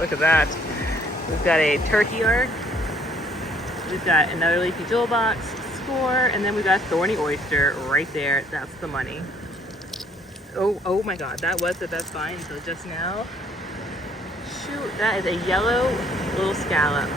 Look at that. We've got a turkey arc. We've got another leafy jewel box score, and then we've got a thorny oyster right there. That's the money. Oh my God, that was the best find until just now. Shoot, that is a yellow little scallop.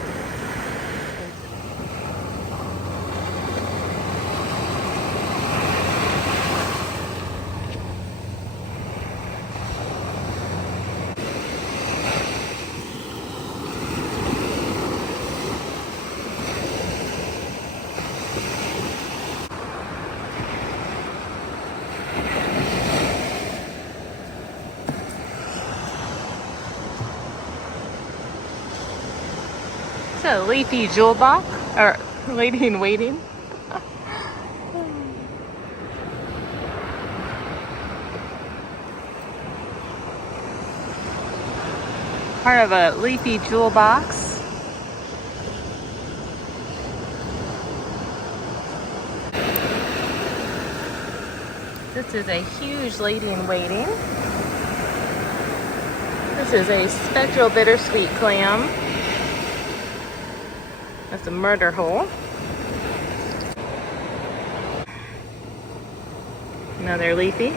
So, leafy jewel box, or lady in waiting. Part of a leafy jewel box. This is a huge lady in waiting. This is a spectral bittersweet clam. That's a murder hole. Another leafy.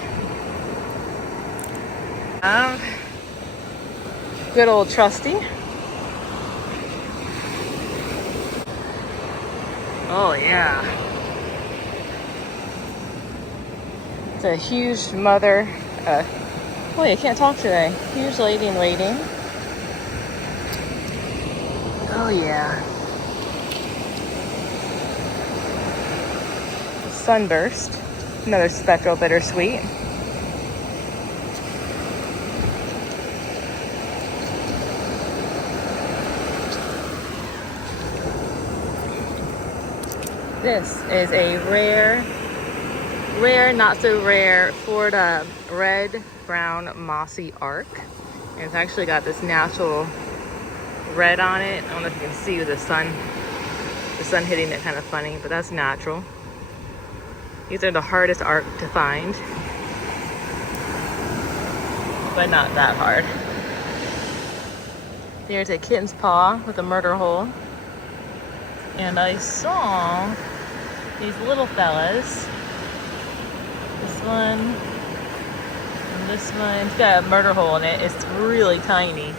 Good old trusty. Oh yeah. It's a huge mother. Boy, I can't talk today. Huge lady in waiting. Oh yeah. Sunburst. Another spectral bittersweet. This is a rare, not so rare Florida red, brown, mossy arc. And it's actually got this natural red on it. I don't know if you can see with the sun hitting it kind of funny, but that's natural. These are the hardest arc to find, but not that hard. There's a kitten's paw with a murder hole. And I saw these little fellas. This one and this one. It's got a murder hole in it. It's really tiny.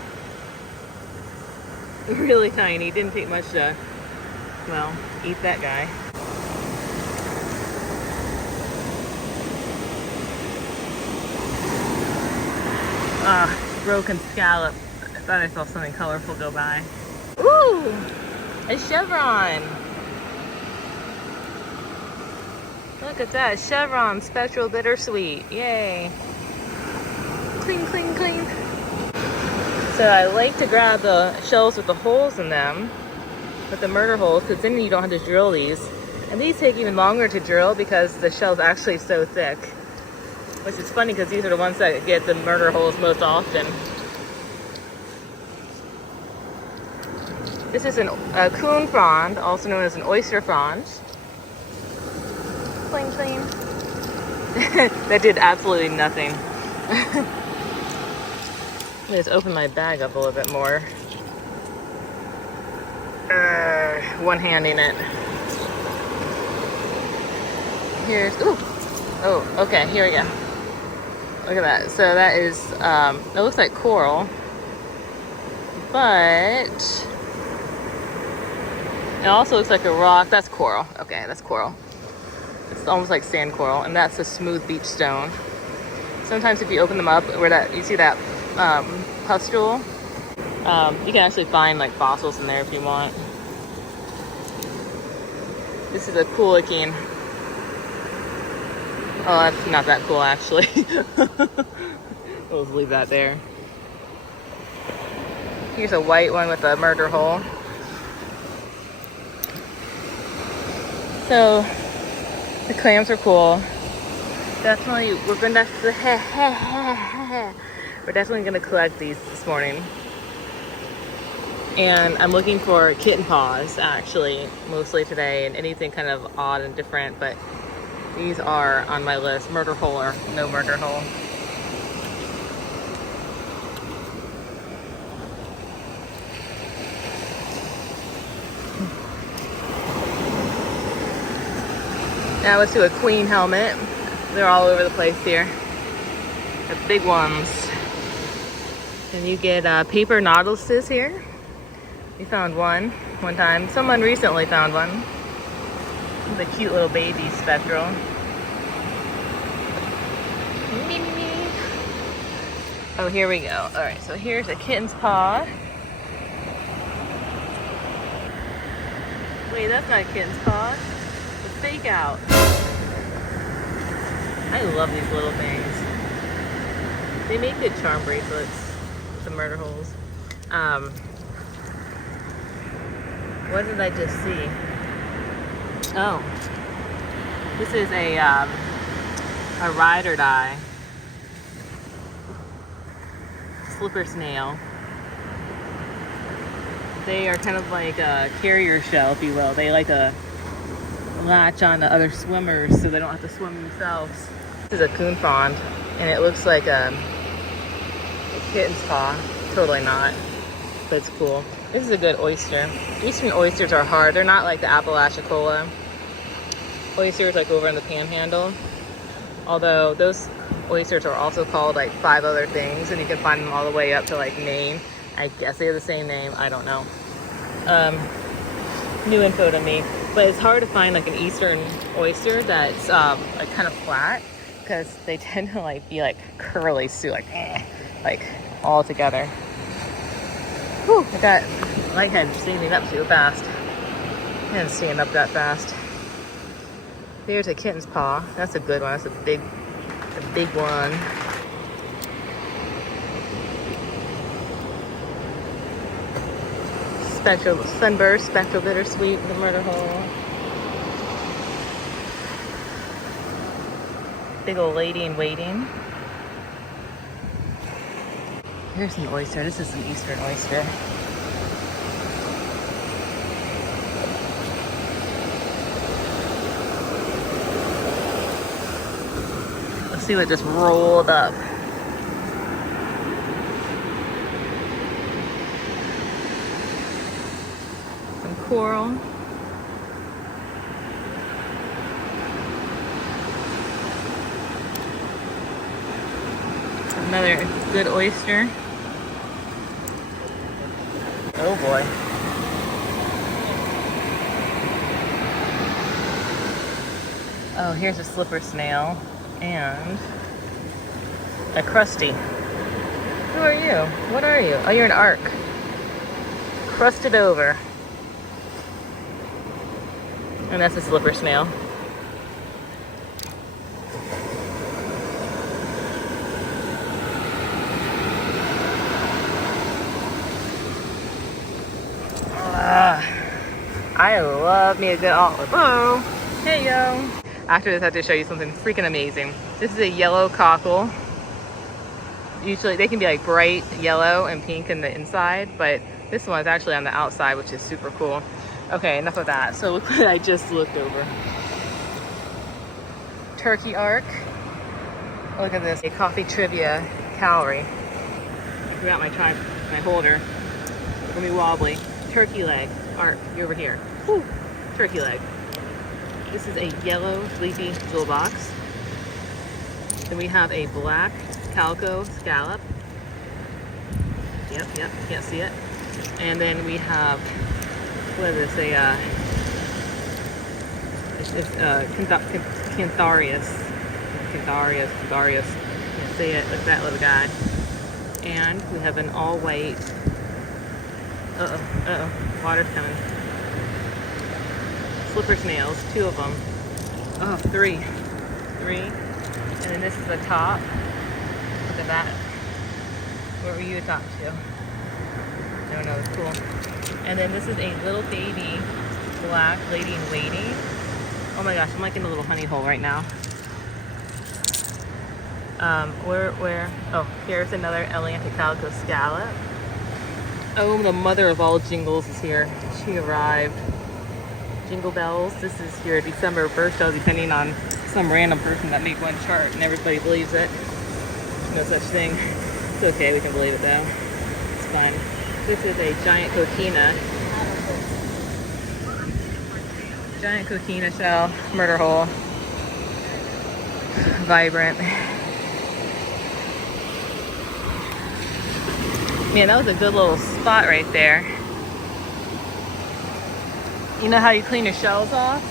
Really tiny. Didn't take much to, well, eat that guy. Broken scallop. I thought I saw something colorful go by. Ooh! A chevron. Look at that, chevron spectral bittersweet. Yay. Clean, clean, clean. So I like to grab the shells with the holes in them, with the murder holes, because then you don't have to drill these. And these take even longer to drill because the shell's actually so thick. Which is funny because these are the ones that get the murder holes most often. This is a coon frond, also known as an oyster frond. Clean, clean. That did absolutely nothing. Let me just open my bag up a little bit more. One-handing it. Here's, ooh. Oh, okay, here we go. Look at that. So that is, it looks like coral, but it also looks like a rock. That's coral. Okay, that's coral. It's almost like sand coral, and that's a smooth beach stone. Sometimes if you open them up, where that you see that pustule, you can actually find like fossils in there if you want. This is a cool looking. Oh, that's not that cool, actually. We'll just leave that there. Here's a white one with a murder hole. So, the clams are cool. Definitely, we're definitely gonna collect these this morning. And I'm looking for kitten paws, actually, mostly today, and anything kind of odd and different, but these are on my list. Murder hole or no murder hole. Now let's do a queen helmet. They're all over the place here. The big ones. And you get paper nautiluses here. We found one time. Someone recently found one. The cute little baby spectral. Oh, here we go. All right, so here's a kitten's paw. Wait, that's not a kitten's paw. It's fake out. I love these little things. They make good charm bracelets with the murder holes. What did I just see? Oh, this is a ride or die slipper snail. They are kind of like a carrier shell, if you will. They like to latch on to other swimmers so they don't have to swim themselves. This is a coon frond, and it looks like a kitten's paw. Totally not, but it's cool. This is a good oyster. Eastern oysters are hard. They're not like the Apalachicola oysters like over in the Panhandle. Although those oysters are also called like 5 other things, and you can find them all the way up to like Maine. I guess they have the same name. I don't know. New info to me. But it's hard to find like an Eastern oyster that's like kind of flat, because they tend to like be like curly, so like all together. Whew, that lighthead standing up too fast. I didn't stand up that fast. Here's a kitten's paw. That's a good one. That's a big one. Spectral sunburst, spectral bittersweet, the murder hole. Big old lady in waiting. Here's an oyster. This is an Eastern oyster. Let's see what just rolled up. Some coral. Another good oyster. Oh boy. Oh, here's a slipper snail and a crusty. Who are you? What are you? Oh, you're an arc. Crusted over. And that's a slipper snail. I love me a good olive. Oh, hey yo. After this, I have to show you something freaking amazing. This is a yellow cockle. Usually they can be like bright yellow and pink in the inside, but this one is actually on the outside, which is super cool. Okay, enough of that. So look what I just looked over. Turkey arc. Look at this, a coffee trivia calorie. I forgot my holder. Let me wobbly. Turkey leg, arc, you're over here. Woo. Turkey leg. This is a yellow sleepy jewel box. Then we have a black calico scallop. Yep, can't see it. And then we have, what is this, Cantharius. Can't see it, look at that little guy. And we have an all white, water's coming. Slipper snails, 2 of them. Oh, 3. And then this is the top. Look at that. What were you attached to? I don't know, it's cool. And then this is a little baby black lady in waiting. Oh my gosh, I'm like in a little honey hole right now. Where? Oh, here's another Atlantic calico scallop. Oh, the mother of all jingles is here. She arrived. Jingle bells. This is your December birth show, depending on some random person that made one chart and everybody believes it. No such thing. It's okay, we can believe it though. It's fine. This is a giant coquina. Giant coquina shell, murder hole. vibrant. Man, that was a good little spot right there. You know how you clean your shells off?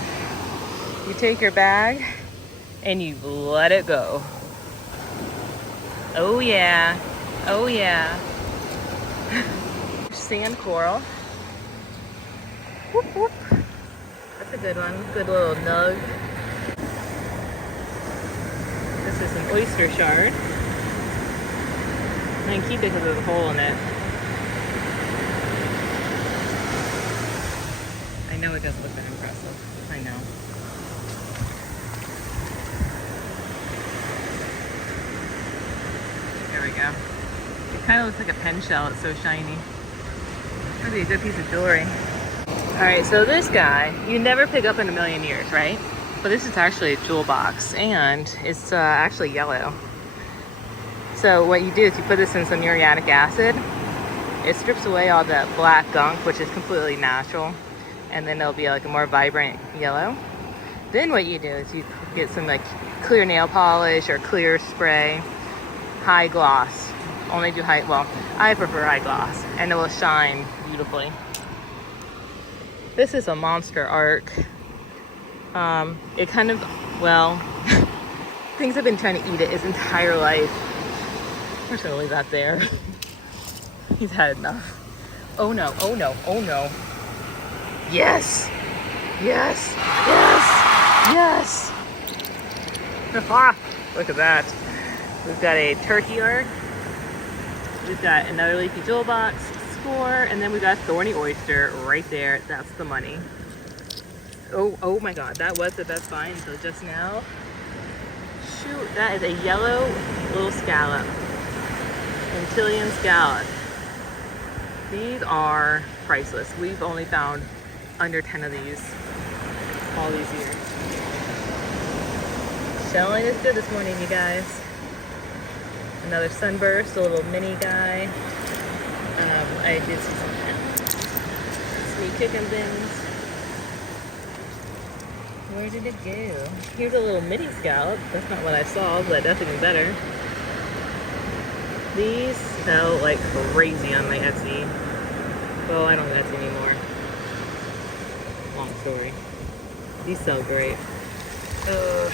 You take your bag and you let it go. Oh yeah, oh yeah. Sand coral. Whoop, whoop. That's a good one, good little nug. This is an oyster shard. I can keep it because there's a hole in it. I know it doesn't look that impressive. I know. There we go. It kind of looks like a pen shell. It's so shiny. That'd be a good piece of jewelry. All right, so this guy, you never pick up in a million years, right? But this is actually a jewel box, and it's actually yellow. So what you do is you put this in some muriatic acid. It strips away all that black gunk, which is completely natural, and then it'll be like a more vibrant yellow. Then what you do is you get some like clear nail polish or clear spray, high gloss. Only do high, well, I prefer high gloss, and it will shine beautifully. This is a monster arc. It kind of, well, things have been trying to eat it his entire life. I'm just gonna leave that there. He's had enough. Oh no, oh no, oh no. Yes! Yes! Yes! Yes! Look at that. We've got a turkey arc. We've got another leafy jewel box, score, and then we got thorny oyster right there. That's the money. Oh my god, that was the best find until just now. Shoot, that is a yellow little scallop. Antillean scallops. These are priceless. We've only found under 10 of these all these years. Shelling is good this morning, you guys. Another sunburst, a little mini guy. I did see some sweet chicken things. Where did it go? Here's a little mini scallop. That's not what I saw, but that's even better. These sell like crazy on my Etsy. Well, I don't have Etsy anymore. Long story. These sell great. Oh.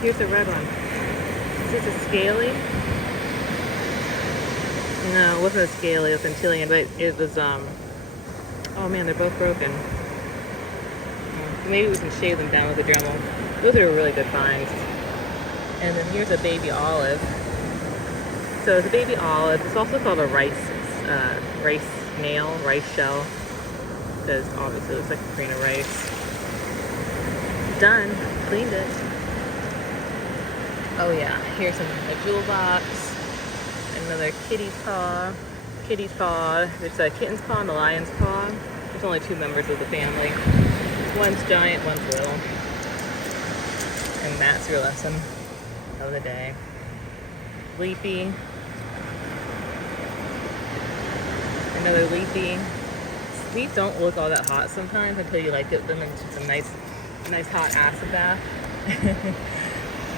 Here's a red one. Is this a scaly? No, it wasn't a scaly, it was Antillean, but it was, oh man, they're both broken. Maybe we can shave them down with a Dremel. Those are really good finds. And then here's a baby olive. So it's a baby olive. It's also called a rice snail, rice shell. Because obviously it looks like a grain of rice. Done. Cleaned it. Oh yeah, here's a jewel box. Another kitty's paw. Kitty's paw. There's a kitten's paw and a lion's paw. There's only 2 members of the family. One's giant, one's little. And that's your lesson of the day. Leafy. Another leafy. These don't look all that hot sometimes until you like dip them into some nice hot acid bath.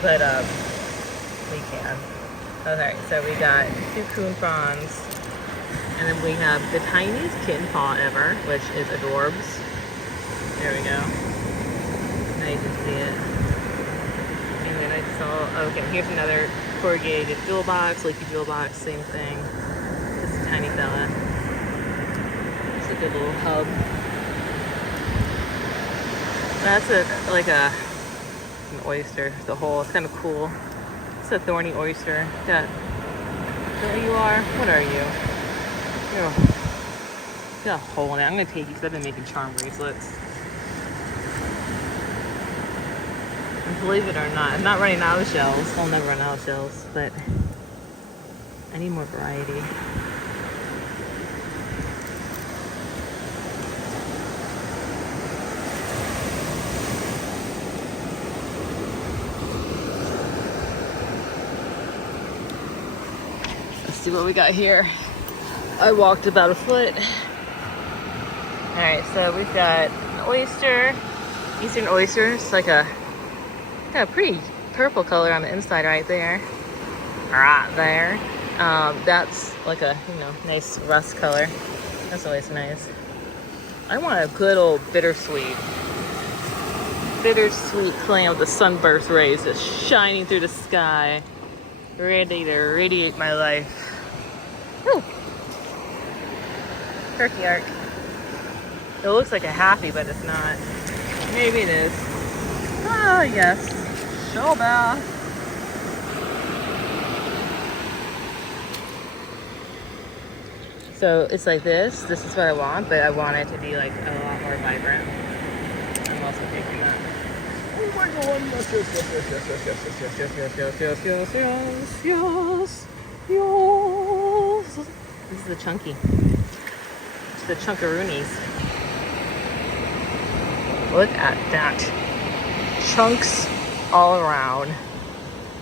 But we can. Okay, so we got 2 coon prawns. And then we have the tiniest kitten paw ever, which is adorbs. There we go. Now you can see it. And then I saw, okay, here's another corrugated jewel box, leaky jewel box, same thing. This is a tiny fella. It's a good little hub. That's an oyster, the hole. It's kind of cool. It's a thorny oyster. There you are. What are you? Got a hole in it. I'm going to take you because I've been making charm bracelets. And believe it or not, I'm not running out of shells. I'll never run out of shells, but I need more variety. Let's see what we got here. I walked about a foot. Alright, so we've got an oyster, eastern oyster. It's like a Got a pretty purple color on the inside right there. Right there. That's like a, you know, nice rust color. That's always nice. I want a good old bittersweet clam with the sunburst rays just shining through the sky, ready to radiate my life. Woo! Turkey arc. It looks like a happy, but it's not. Maybe it is. Oh, yes. Shell bath. So it's like this. This is what I want, but I want it to be like a lot more vibrant. I'm also taking that. Oh my god, yes, yes, yes, yes, yes, yes, yes, yes, yes, yes, yes, yes, yes, yes, yes. This is the chunky. It's the chunkaroonies. Look at that. Chunks all around.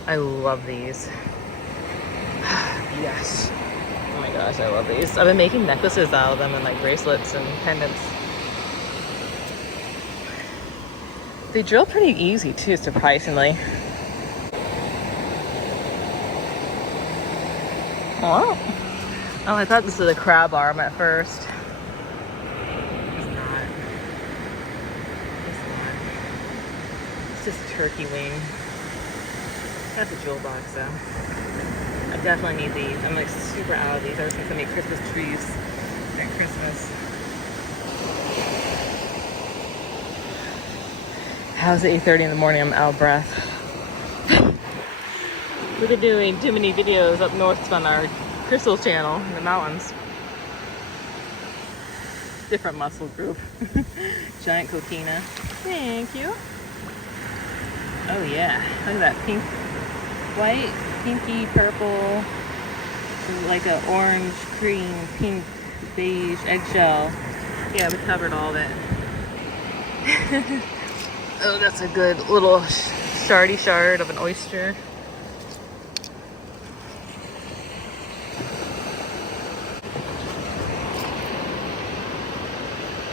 I love these. Yes. Oh my gosh, I love these. I've been making necklaces out of them and like bracelets and pendants. They drill pretty easy too, surprisingly. Oh, I thought this was a crab arm at first. It's not. It's not. It's just a turkey wing. That's a jewel box though. I definitely need these. I'm like super out of these. I was gonna make Christmas trees at Christmas. How's it 8:30 in the morning? I'm out of breath. We've been doing too many videos up north on our crystal channel in the mountains. Different muscle group. Giant coquina. Thank you. Oh yeah, look at that pink, white, pinky, purple, like a orange, cream, pink, beige, eggshell. Yeah, we covered all of it. Oh, that's a good little shardy shard of an oyster.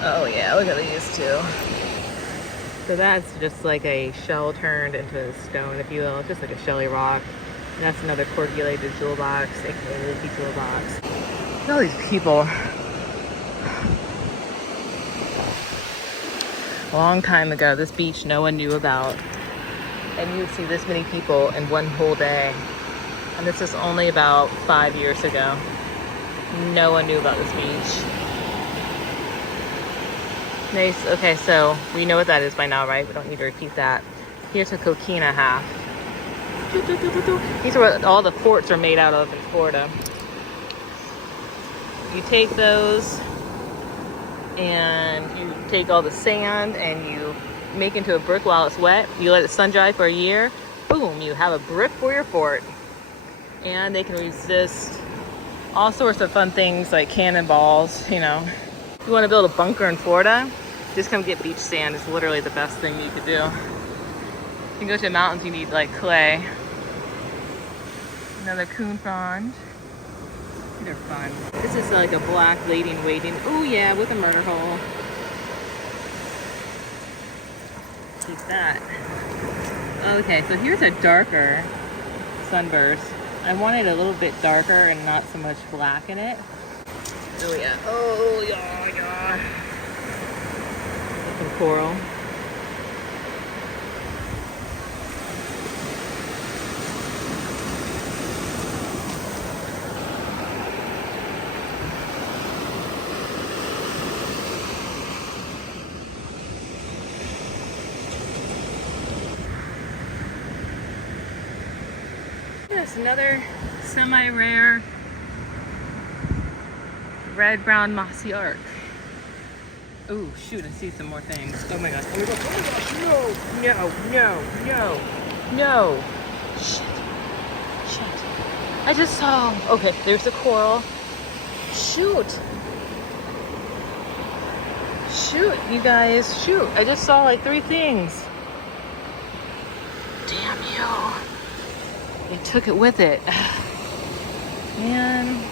Oh yeah, look at these two. So that's just like a shell turned into a stone, if you will. It's just like a shelly rock. And that's another corrugulated jewel box, aka Lucy jewel box. Look at all these people. A long time ago, this beach no one knew about. And you would see this many people in one whole day. And this was only about 5 years ago. No one knew about this beach. Nice. Okay, so we know what that is by now, right? We don't need to repeat that. Here's a coquina half. These are what all the forts are made out of in Florida. You take those and you take all the sand and you make into a brick while it's wet. You let it sun dry for a year. Boom, you have a brick for your fort. And they can resist all sorts of fun things like cannonballs, you know. If you want to build a bunker in Florida, just come get beach sand. It's literally the best thing you could do. You can go to the mountains, you need like clay. Another coon frond. They're fun. This is like a black lady in waiting. Oh yeah, with a murder hole. Keep that. Okay, so here's a darker sunburst. I want it a little bit darker and not so much black in it. Oh yeah. Oh yeah, yeah. Some coral. Yes, another semi-rare red-brown mossy arc. Oh shoot, I see some more things. Oh my gosh, oh my gosh, oh my gosh, no. Shit. I just saw, okay, there's the coral. Shoot, you guys, shoot. I just saw like 3 things. Damn you. They took it with it. Man.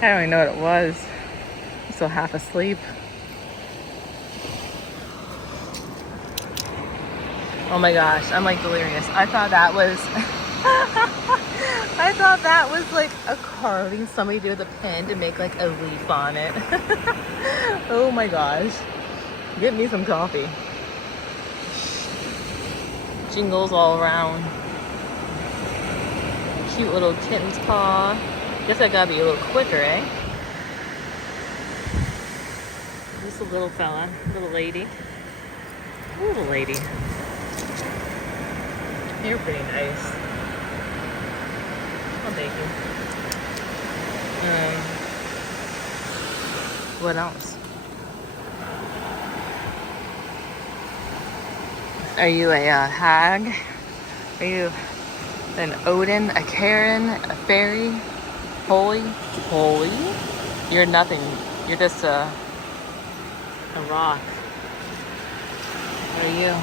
I don't even know what it was. So half asleep. Oh my gosh, I'm like delirious. I thought that was I thought that was like a carving somebody did with a pen to make like a leaf on it. Oh my gosh. Get me some coffee. Jingles all around. Cute little kitten's paw. Guess I gotta be a little quicker, eh? Just a little fella, little lady. Little lady. You're pretty nice. Oh, thank you. What else? Are you a hag? Are you an Odin, a Karen, a fairy? Holy? Holy? You're nothing. You're just a rock. What are you?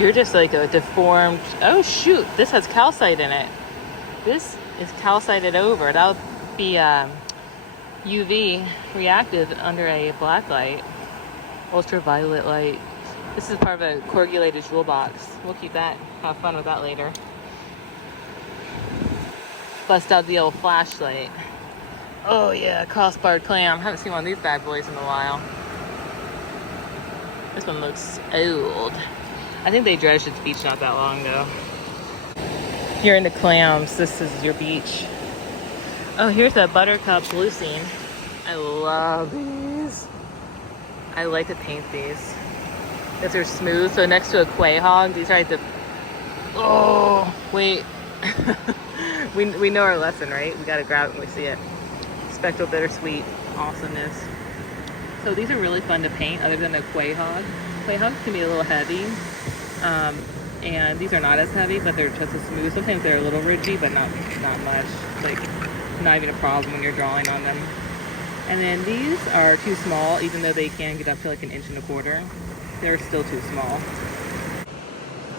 You're just like a deformed... Oh shoot, this has calcite in it. This is calcited over. That would be UV reactive under a black light. Ultraviolet light. This is part of a coagulated jewel box. We'll keep that. Have fun with that later. Bust out the old flashlight. Oh yeah, crossbarred clam. Haven't seen one of these bad boys in a while. This one looks old. I think they dredged its beach not that long ago. If you're into clams, this is your beach. Oh, here's a buttercup lucine. I love these. I like to paint these. Because they're smooth. So next to a quahog, these are like the... Oh, wait. we know our lesson, right? We gotta grab it when we see it. Spectral bittersweet awesomeness. So these are really fun to paint other than a quahog. Quahogs can be a little heavy. And these are not as heavy, but they're just as smooth. Sometimes they're a little ridgy, but not much. Like, not even a problem when you're drawing on them. And then these are too small, even though they can get up to like 1.25 inches. They're still too small.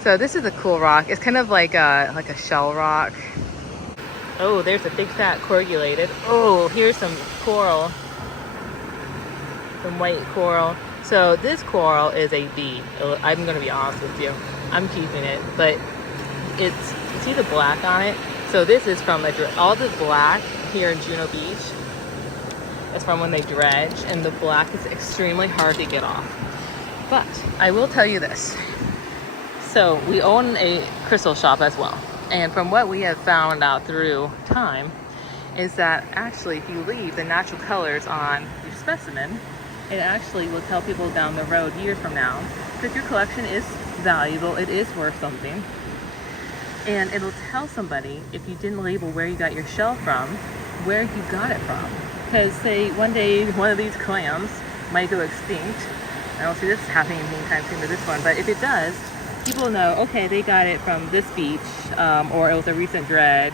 So this is a cool rock. It's kind of like a shell rock. Oh, there's a big fat coagulated. Oh, here's some coral. Some white coral. So this coral is a B. I'm going to be honest with you. I'm keeping it, but it's, see the black on it? So this is from all the black here in Juno Beach is from when they dredge, and the black is extremely hard to get off. But I will tell you this. So we own a crystal shop as well. And from what we have found out through time is that actually if you leave the natural colors on your specimen, it actually will tell people down the road years from now, if your collection is valuable, it is worth something. And it'll tell somebody, if you didn't label where you got your shell from, where you got it from. Because say one day one of these clams might go extinct. I don't see this happening anytime soon to this one, but if it does, people know, okay, they got it from this beach, or it was a recent dredge.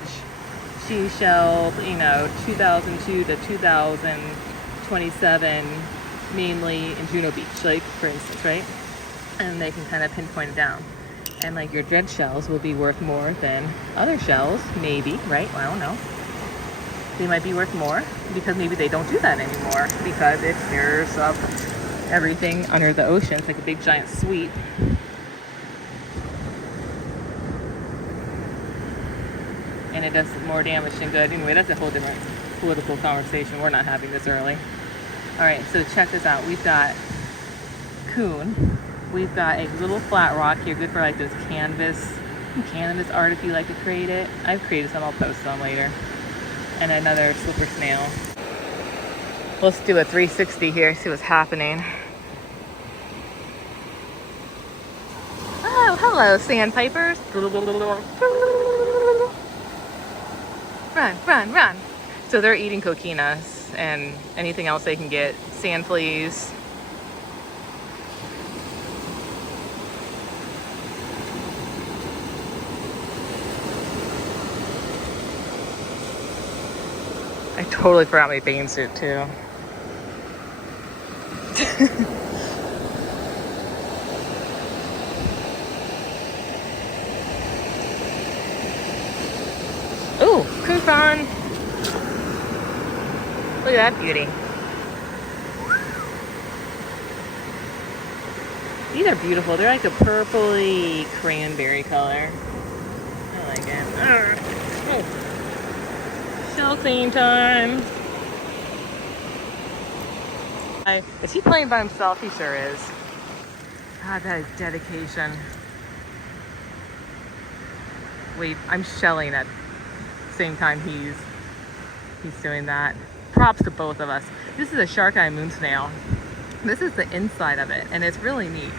She shelled, 2002 to 2027, mainly in Juno Beach, like for instance, right? And they can kind of pinpoint it down. And like your dredge shells will be worth more than other shells, maybe, right? Well, I don't know. They might be worth more because maybe they don't do that anymore because it clears up everything under the ocean. It's like a big giant sweep. And it does more damage than good. Anyway, that's a whole different political conversation. We're not having this early. All right, so check this out. We've got coon. We've got a little flat rock here, good for like this canvas art if you like to create it. I've created some, I'll post some later. And another slipper snail. Let's do a 360 here, see what's happening. Oh, hello, sandpipers. Run, run, run. So they're eating coquinas and anything else they can get. Sand fleas. I totally forgot my bathing suit too. Ooh, coupon. Look at that beauty. These are beautiful. They're like a purpley cranberry color. I like it. Oh. Shell clean time. Is he playing by himself? He sure is. God, that is dedication. Wait, I'm shelling at the same time he's doing that. Props to both of us. This is a shark eye moon snail. This is the inside of it, and it's really neat.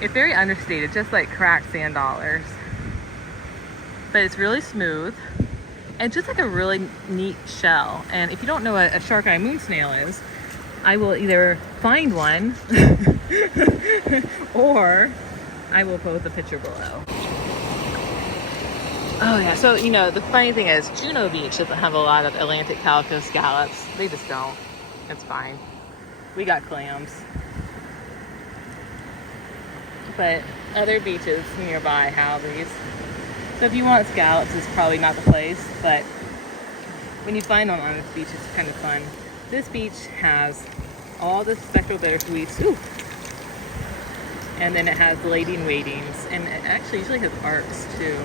It's very understated, just like cracked sand dollars. But it's really smooth, and just like a really neat shell. And if you don't know what a shark eye moon snail is, I will either find one or I will post a picture below. Oh yeah, so you know, the funny thing is Juno Beach doesn't have a lot of Atlantic calico scallops. They just don't. It's fine. We got clams. But other beaches nearby have these. So if you want scallops, it's probably not the place, but when you find them on this beach, it's kind of fun. This beach has all the spectral bittersweets. Ooh. And then it has lady in waitings, and it actually usually has arcs too.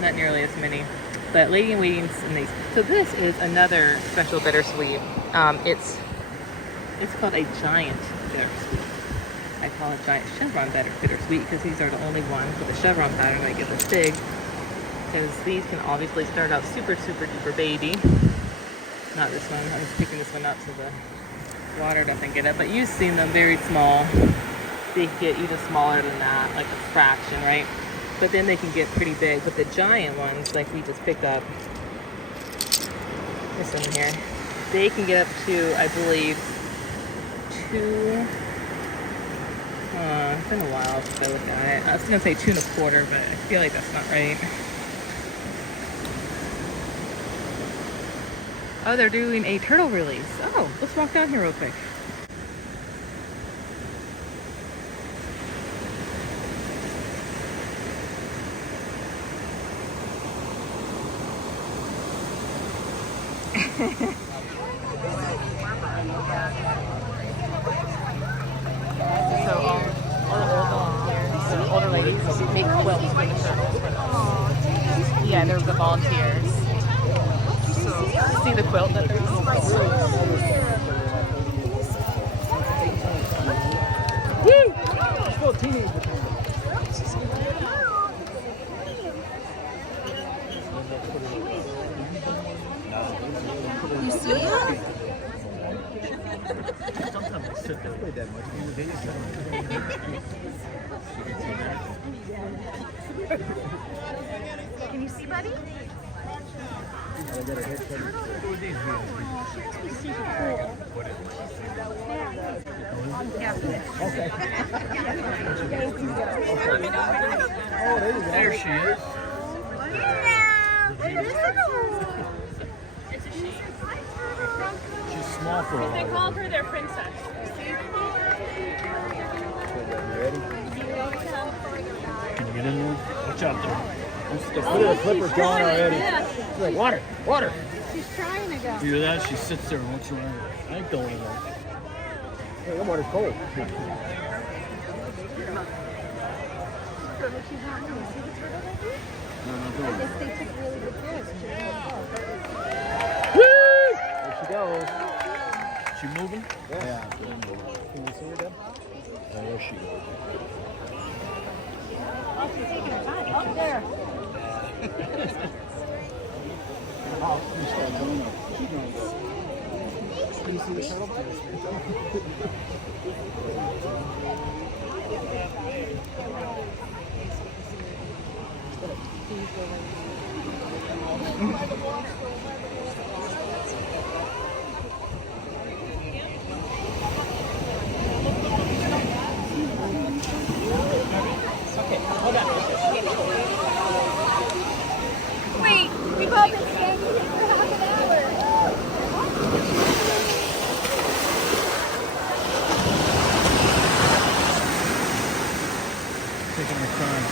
Not nearly as many, but lady in waitings and these. So this is another special bittersweet. It's called a giant bittersweet. I call it giant chevron bittersweet because these are the only ones with a chevron pattern that get this big. Because these can obviously start out super duper baby. Not this one. I'm just picking this one up so the water doesn't get it. But you've seen them very small. They get even smaller than that, like a fraction, right? But then they can get pretty big. But the giant ones, like we just picked up, this one here, they can get up to, I believe, it's been a while since I looked at it. I was gonna say 2 1/4, but I feel like that's not right. Oh, they're doing a turtle release. Oh, let's walk down here real quick. So all the old volunteers, the older ladies make quilts for the turtles. Yeah, they're the volunteers. So see the quilt that they're using? You see it? Can you see, buddy? There she is. She's small for They called her their princess. Can you get in there? Watch out there. Look at the clippers going already. She's like, water, water. She's trying to go. You hear that? She sits there and looks around. I ain't going in there. Hey, that water's cold. She's not going to see the turtle baby? No, not I going. guess they took really good care of it. Woo! There she goes. She moving? Yeah. Can you see her, Deb? Oh, there she goes. Oh, she's taking her time. Up there. Can you see the turtle? Wait, we've all been standing here for half an hour. Taking her time.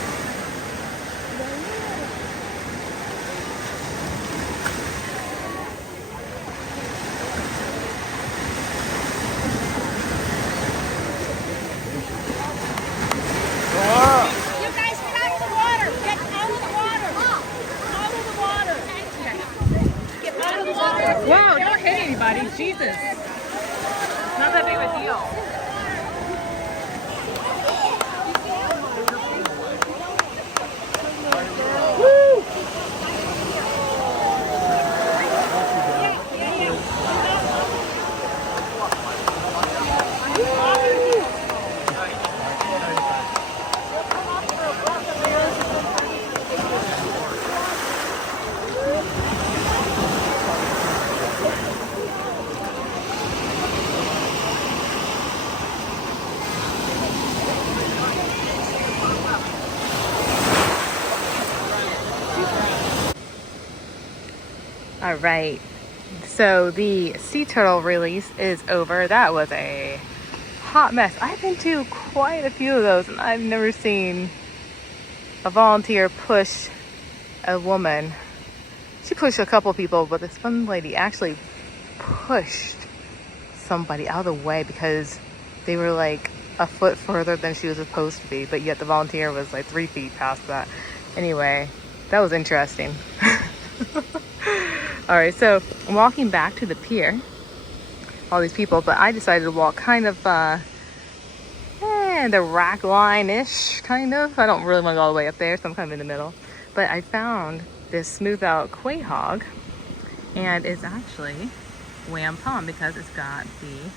All right, so the sea turtle release is over. That was a hot mess. I've been to quite a few of those, and I've never seen a volunteer push a woman. She pushed a couple people, but this one lady actually pushed somebody out of the way because they were like a foot further than she was supposed to be, but yet the volunteer was like 3 feet past that. Anyway, that was interesting. All right, so I'm walking back to the pier, all these people, but I decided to walk kind of the rack line-ish, kind of. I don't really want to go all the way up there, so I'm kind of in the middle. But I found this smooth out quahog, and it's actually wham pom because it's got the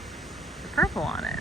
purple on it.